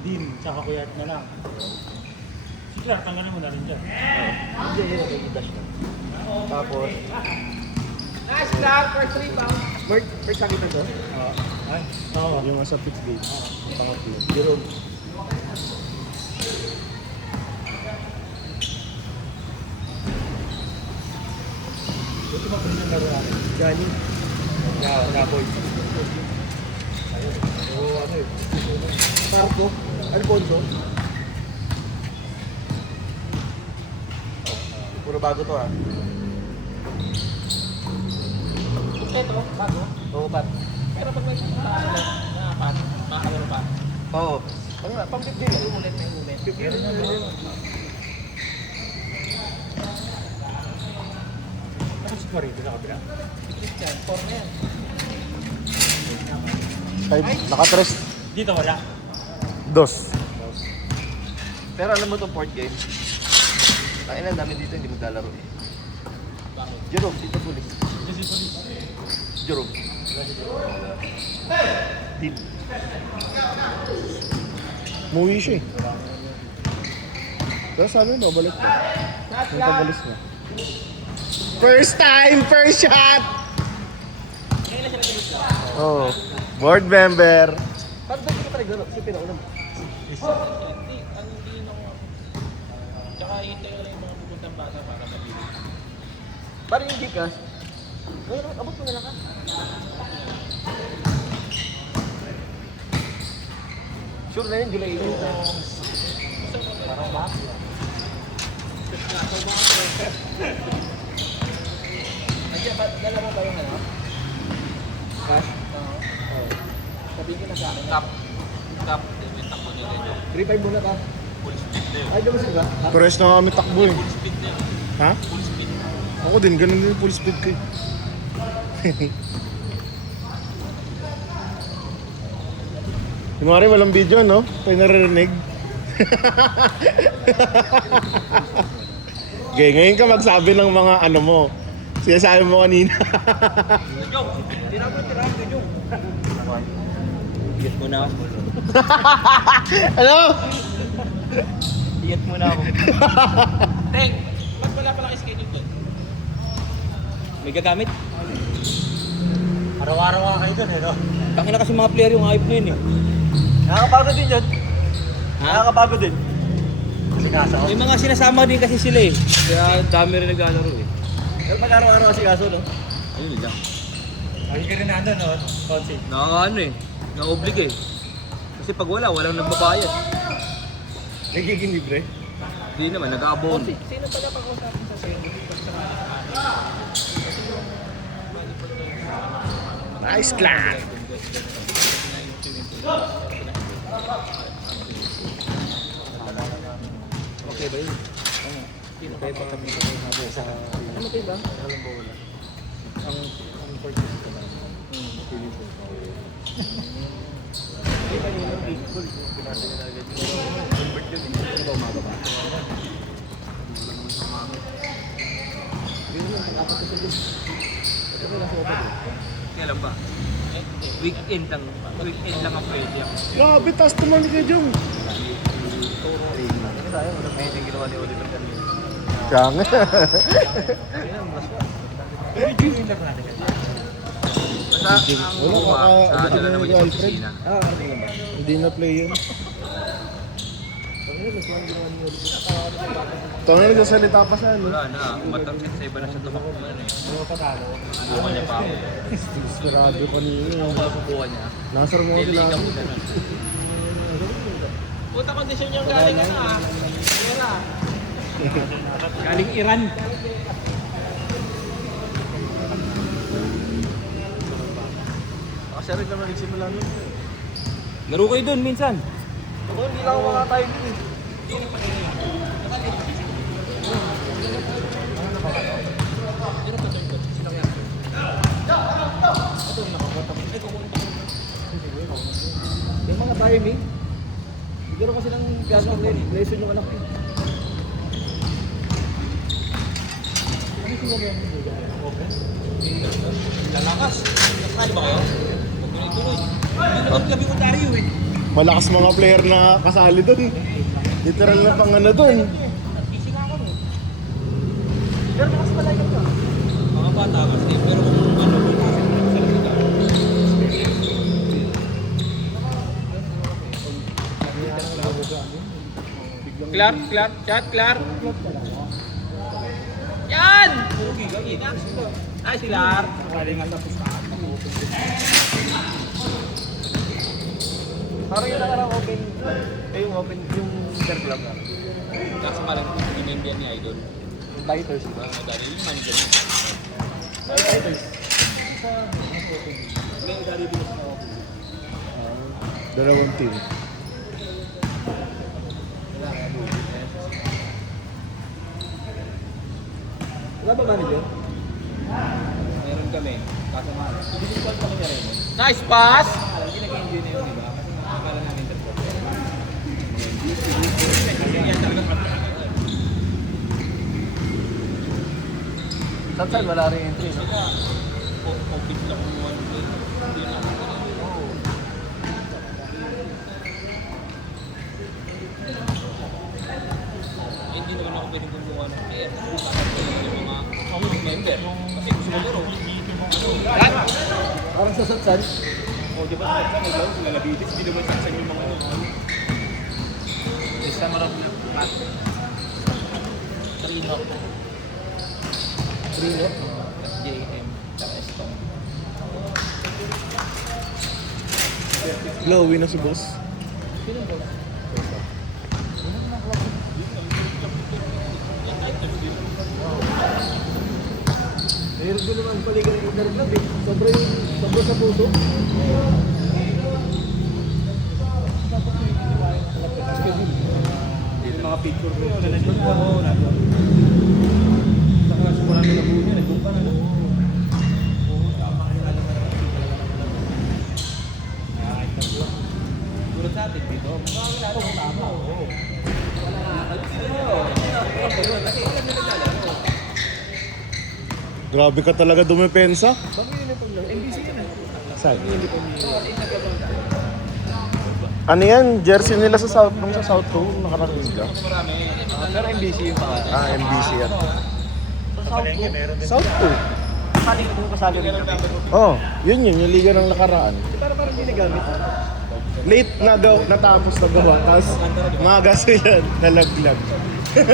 Dim, tsaka kuyat na lang. Si Clark, tanggalin mo na rin dyan. Hindi, yun ang i-dash na. Tapos, Nice grab for 3 pounds. Merch nakita to? Ay, oo. Yung nasa pit gate. Pangatlo. Jerome. Ito mabilis ang laro natin. Johnny. Naboy. Oo, ano eh. Marco. Alfonso. Puro bago to ah. Ito, bago. Oo, Pat. Pero pag may makakawala pa. Oo. Pang-fit din. May ulit, may ulit. Ano si Corrito sa kabila? Si Christian, 4 na yan. 5. Nakatres. Dito wala. 2. Pero alam mo itong port game? Ang ina namin dito hindi maglalaro eh. Jerome, dito pulis. Kasi police. Jerome. Dean. Muwi siya eh. Pero sabi mo, balik ko. Yung pagalis na. First time, first shot! Ngayon na siya nag-iis. Oh. Board member. Paano ba hindi ka pa naglaro? Kasi pinaunam. Hindi, ang hindi nung... Tsaka hintay ko lang yung mga pupuntang bata para mabili. Parang yung Gcash. Ngayon, abot mo na lang ka. Sure na yun, July 18 na. Parang ba? Nandiyan ba, dala mo ba yung ano? Cash? Oo. Sabihin ko na sa akin. Cup, ibenta ko nila yun. 3.5 muna ka. Full speed na yun. Ay, gamas ba? Pares na kami takbo eh. Full speed na yun. Ha? Full speed. Ako din, ganun din full speed ko eh. Yung mga rin, walang video, no? Kaya naririnig. Okay, ngayon ka magsabi ng mga ano mo. Sinasabi mo kanina. Iyat muna ako. Ano? Iyat muna ako. Teng, ba't wala palang schedule doon? May gagamit? Araw-araw ka kayo dun eh, no? Tangina kasi mga player yung hype na yun eh. Nakakapagod din yun. Nakakapagod din. Kasi kaso. May mga sinasama din kasi sila eh. Kaya dami rin naglalaro eh. Pero pag araw-araw kasi kaso, no? Ayun lang. Ay, ka rin nandun, no? Konsi. Nakakaano eh. Na-oblig eh. Kasi pag wala, walang nagbabayad. Nagiging libre. Hindi naman, nag-aabon. Sino pala pag-usapin sa schedule? Nice clap! Okay ba yun? Sino pa ba kami? Ano kayo ba? Ang purchase ko lang. Hindi ba yun yung big pool? Pinasa nila agad yung convert yun eh. Ano ba umaga ba? Yun yung pag-apat ko sa dun. Ito ba lang sa Kailan ba? Weekend lang. Weekend lang ang pwede ako. Grabe, taas naman ka dyan. Ano tayo? Walang pwede yung ginawa ni Oliver kanina. Kaya nga. Kaya mas Pero yung winner natin kasi. Basta ang Wala, buwa, sa ano dala naman yung girlfriend? opisina. ano lang ba? Hindi na play yun. Ano mas lang ginawa ni Oliver? Ito na nagsasalita pa siya, no? Wala na, matangkit sa iba na siya tumakbo na eh. Ano pa talo? Bukan niya pa ako. Desperado kanina. Ako ba kukuha niya? Nasar mo kasi Dili ka lang. mo ganun. Puta kondisyon yung galing ano ah. Pera. Galing Iran. Kasi rin naman nagsimula nun. Laro kayo doon minsan. Ako hindi lang ako makatayo dun eh. Yung mga timing, bigyan kasi ng piano lesson yung anak ko. Lalakas. Nakali ba kayo? Tuloy-tuloy. Hindi naman kami ko Dario eh. Malakas mga player na kasali dun. Literal na pang ano dun. Mga bata kasi, pero kung ano, Clark, chat, Clark. Yan! Ay, si Clark. Parang yung nakarang open, yung open, yung Inter Club na. Kaso parang inimbiyan ni Idol. Lighters, diba? Madali yung manager niya. Lighters. Dalawang team. Wala ba manager? Meron kami. Kaso mahal. Difficult pa kami rin. Nice pass! Hindi nag-enjoy na yun, di ba? Kasi nakakala namin interpot. Yan talaga patakas. Saan wala rin entry, no? Office lang kung ano. Hindi na ako. Hindi naman ako pwedeng gumawa ng player. Yung mga member. Kasi gusto mo laro. Parang sa Satsan. O, di ba sa Satsan, naglaro sila Labitis. Hindi naman Satsan yung mga ano. Isa marap na. Trino. Trino. JM. Tsaka Eston. Glowy na si boss. Meron din naman paligan ng Inter Club eh. Sobra sa puso. Yung mga picture ko, nandiyan ako. Saka sumula na nabuo niya, nagbuka na. Tulad sa atin dito, mga laro mo tama. Grabe ka talaga dumepensa. NBC ka na. Saan? Ano yan? Jersey nila sa South, nung sa South 2, nakarating ka. Marami. Pero NBC yung pangalan. Ah, MBC yan. Palengke, meron din. South 2. Kasali ko kasali rin kami. Oh, yun yung liga ng nakaraan. Pero parang hindi nagamit. Late na natapos na gawa, tapos maga sila nalaglag.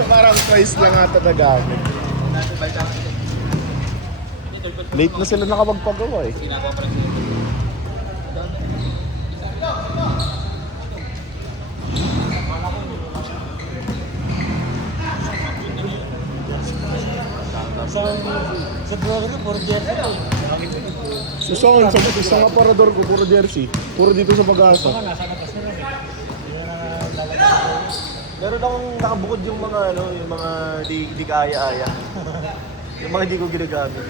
Parang twice lang ata nagamit. Late na sila nakapagpagawa eh. Ginagawa pa rin sila. Sa vlogger ko, puro jersey. Susunod, sa isang aparador ko, puro jersey. Puro dito sa Pag-asa. Nasa labas na rin eh. Hindi na lalabas. Meron akong nakabukod yung mga ano, yung mga di kaaya-aya. Yung mga hindi ko ginagamit.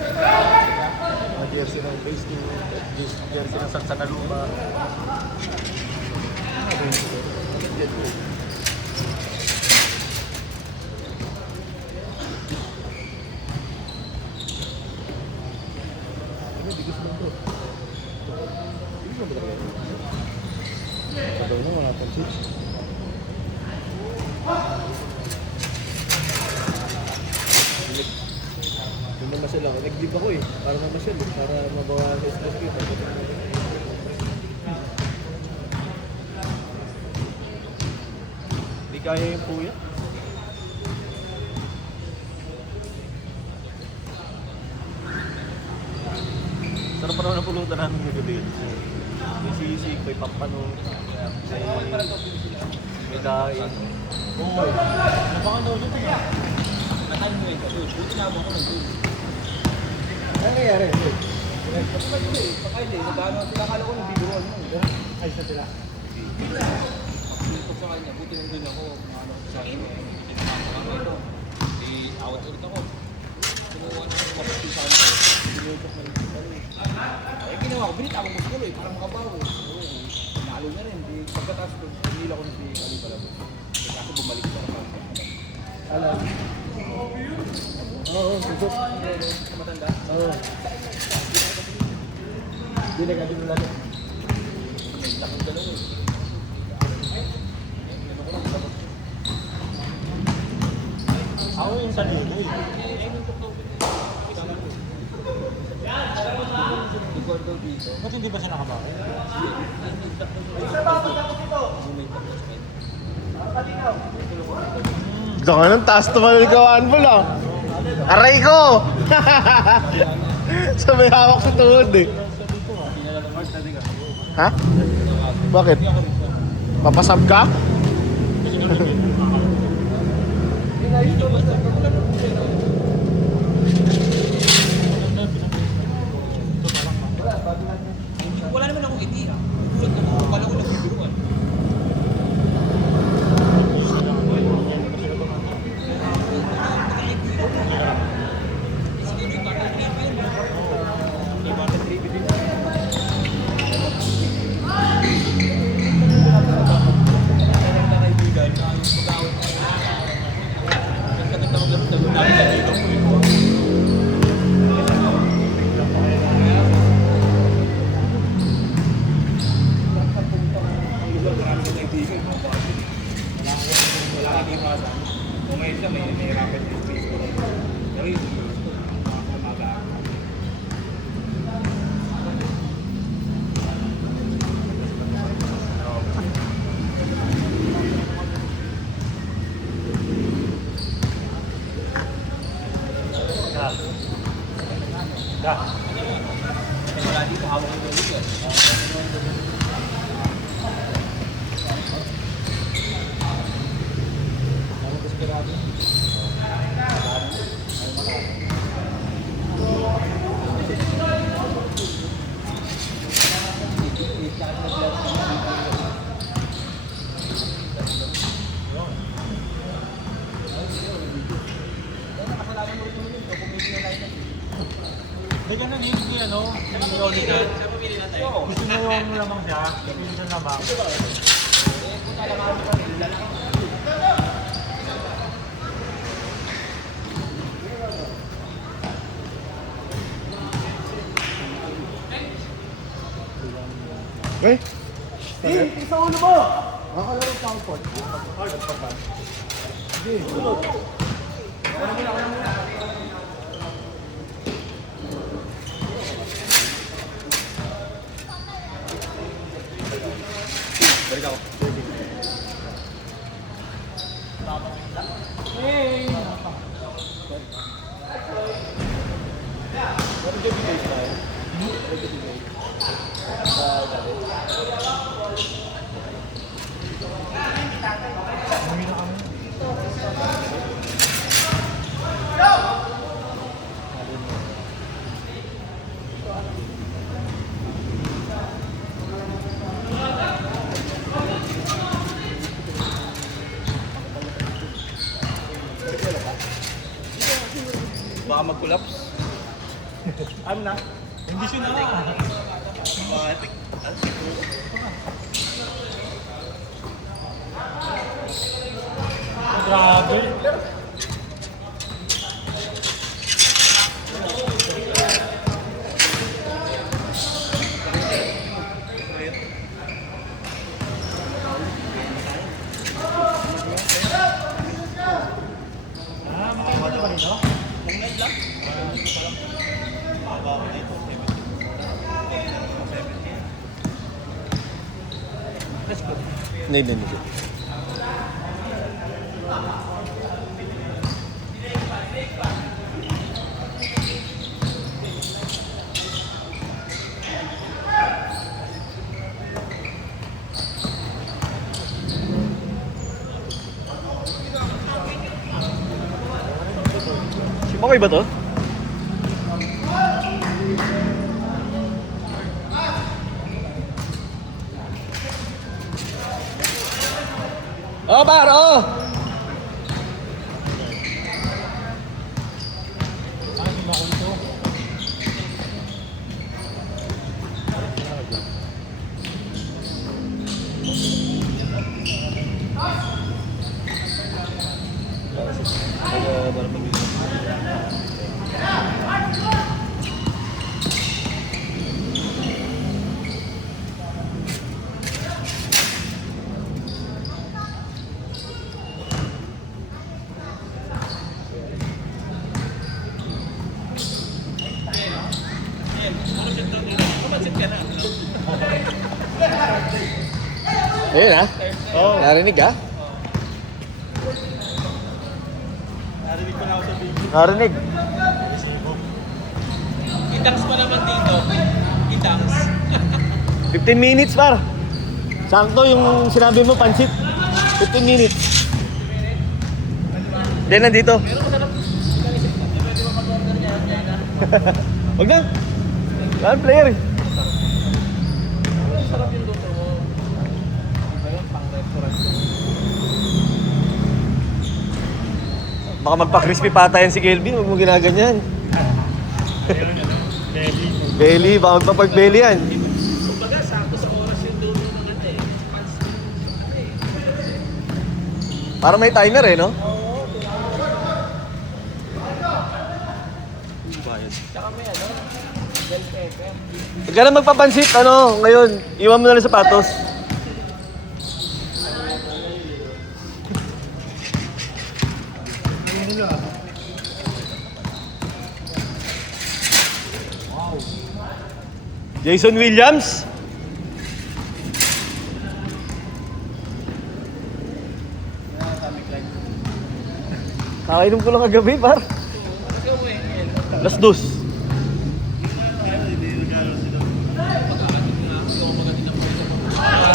Mga jersey ng Phase 2, jersey ng Sansanaluma. Daw na, wala pang switch. Yung namasyal ako, nag-leave ako eh. Para namasyal eh. Para mabawa sa stress ko. Hindi kaya yung puya. Sarap pa naman ang pulutan namin yung gabi yun. May sisig, may pampano, may daing. Oo. Napakanood ito niya. Matagal mo yun kasi, buti na ako nag-doon. Ano nangyari? Pakaili, nag-ano sila, akala ko nag-video mo. Ay, sa sila. Pag sa kanya, buti nandun ako, ano, sa akin. Ano ito? Awat ulit ako. Kinuha na ako mapagpil sa kanya. Binubok na yung palo eh. Ay, ginawa ko, binitawan ko sa kulo eh, para makabaw. Nalo na rin. Pagkatapos ko, hindi ako nag-kali pala po. Kasi bumalik ko na pala. Alam. Oo, susok. Matanda? Oo. Hindi na ganun lang. May lakang gano'n eh. sa lilo eh. Record daw dito. Ba't hindi ba siya nakabakit? Gusto ka ng taas tumaligawaan mo lang. Aray ko! Sabay hawak sa tuhod eh. Ha? Bakit? Papasab ka? Wala naman akong idea. Gulat ako. Wala ko nagbibiruan. Wala dito, hawak ko dito. Ganyan na yung ano, yung Rolling. Gusto mo yung lamang siya, yung siya lamang. Eh? Sa ulo mo! Makalaro pa ang pod. Baka mag-collapse. Ano na? Hindi siya na. Grabe. Makakita ba nito? Hindi. Okay ba to? Oh, par! Oh! Ano ba ko ito? Ayun ah. Oo. Narinig ah. Narinig ko na ako sa video. Narinig. Itangs pa naman dito. Itangs. 15 minutes par. Sakto yung sinabi mo, pansit. 15 minutes. Then nandito. Wag na. Saan player eh. Sarap yung luto mo. Iba yung pang restaurant. Baka magpa-crispy pata yan si Kelvin. Huwag mo ginaganyan. Belly, baka magpapag-belly yan. Kumbaga, sakto sa oras yung luto ng ano eh. Para may timer eh, no? Tsaka may ano, bell pepper. Huwag ka na magpapansit, ano, ngayon, iwan mo na lang sapatos. Jason Williams. Nakainom ko lang kagabi, par. Alas 2.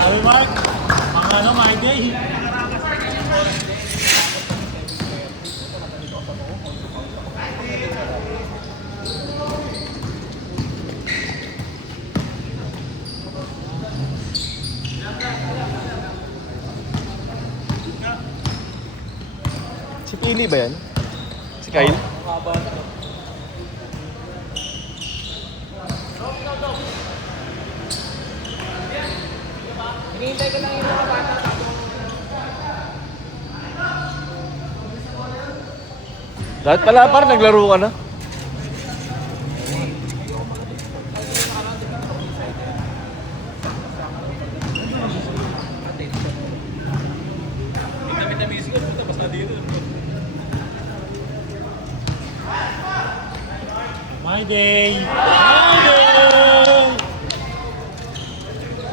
Sabi Mark, mga ano, my day. Si Pili ba yan? Si Kyle? Hinihintay ko lang yung mga bata. Lahat pala par, naglaro ka na. Dami-dami yung siguro. Tapos na dito. My day. My day.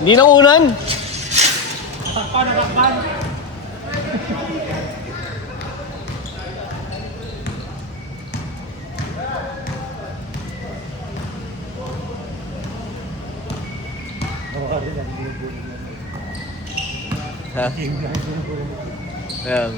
Hindi nang unan. Takpan na takpan. Ha? Ayan.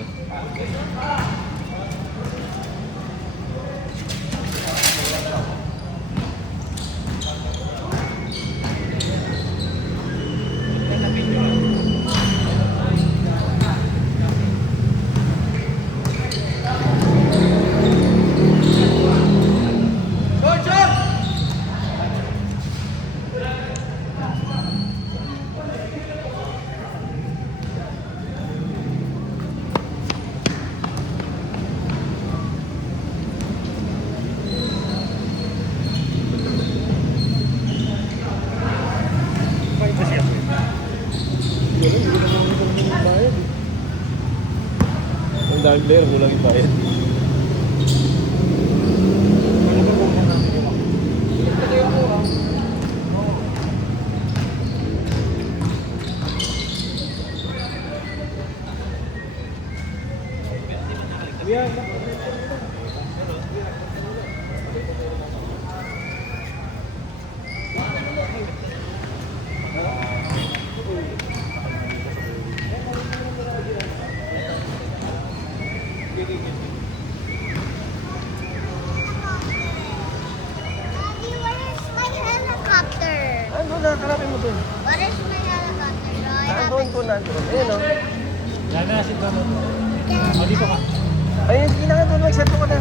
Ang daming player, kulang yung bayad. Daddy, where is my helicopter? Ano na, hanapin mo dun. Where is my helicopter? No, I Nandun haven't. po, nandun. Ayun o. Yan na, sit down. O, dito ka. Ayun, hindi na nga doon, mag-set ko na.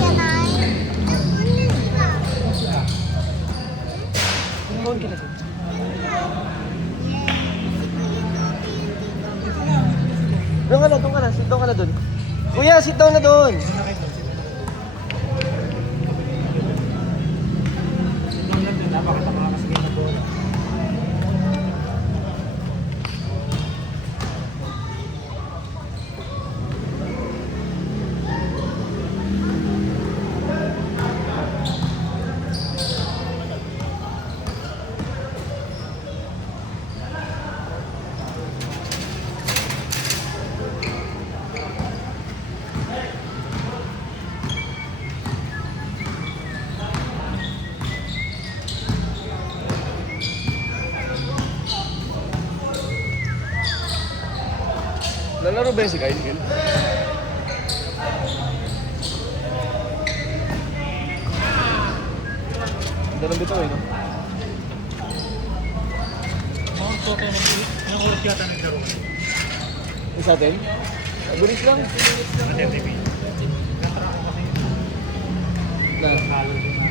Can I? Doon ka na dun. Doon ka na, sit down ka na dun. Kuya, sit down na doon. Sit down lang din, bakit ako nakasagay na doon? Nalaro ba yun si Kyle? Dalang bitaw eh, no? Mga photo ng ulit yata naglaro. Yung sa atin? Bilis lang. Sa TV. Natara ko kasi Na. halo din na.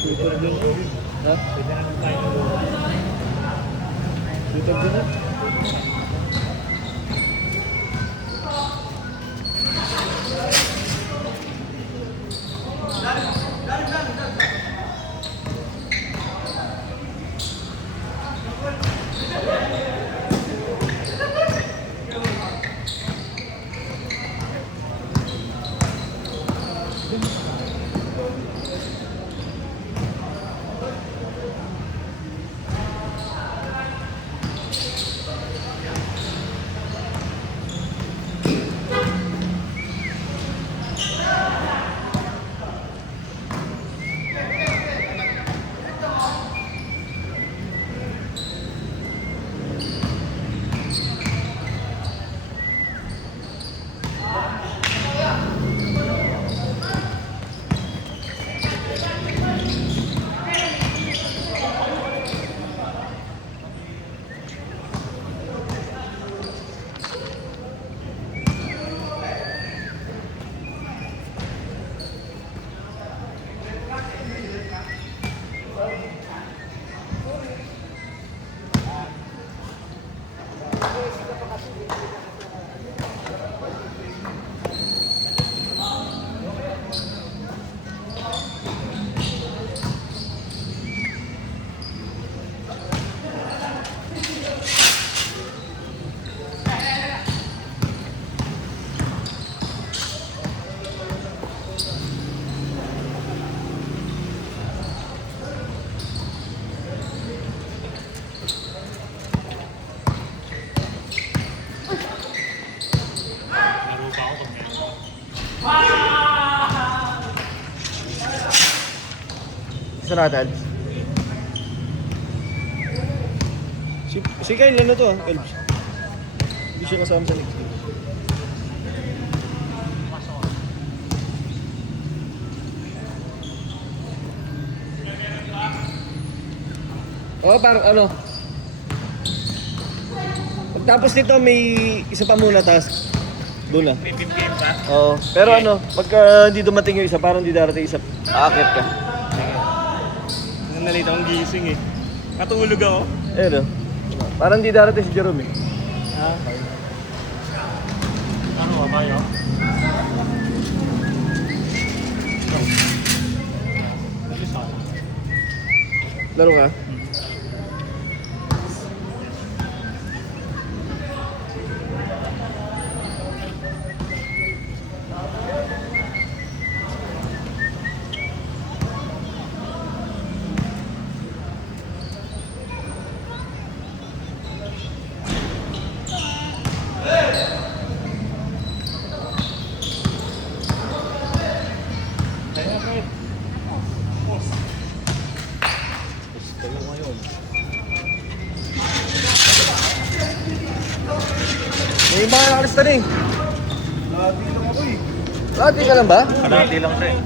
Super din. Ha? Pwede na tayo ng Super din na. Saan natin? Si Kyle, ano to ah? Elves. Hindi siya kasama sa next game. Oo, parang ano. Pagtapos nito may isa pa muna, tapos doon na. May 15 game pa? Oo. Pero ano, pagka hindi dumating yung isa, parang hindi darating isa, aakit ka. Nalita akong gising eh. Natulog ako. Ayun o. Parang hindi darating si Jerome eh. Ano ba tayo? Laro ka? May mga nakalista na eh. Lati lang ako eh. Lati ka lang ba? Kalahati lang siya eh.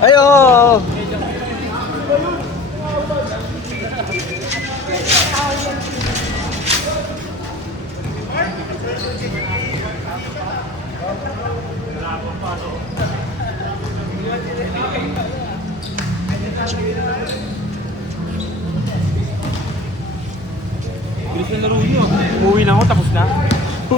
Ay, oo. Oo. Bilis na laro nyo. Umuwi na ako, tapos na.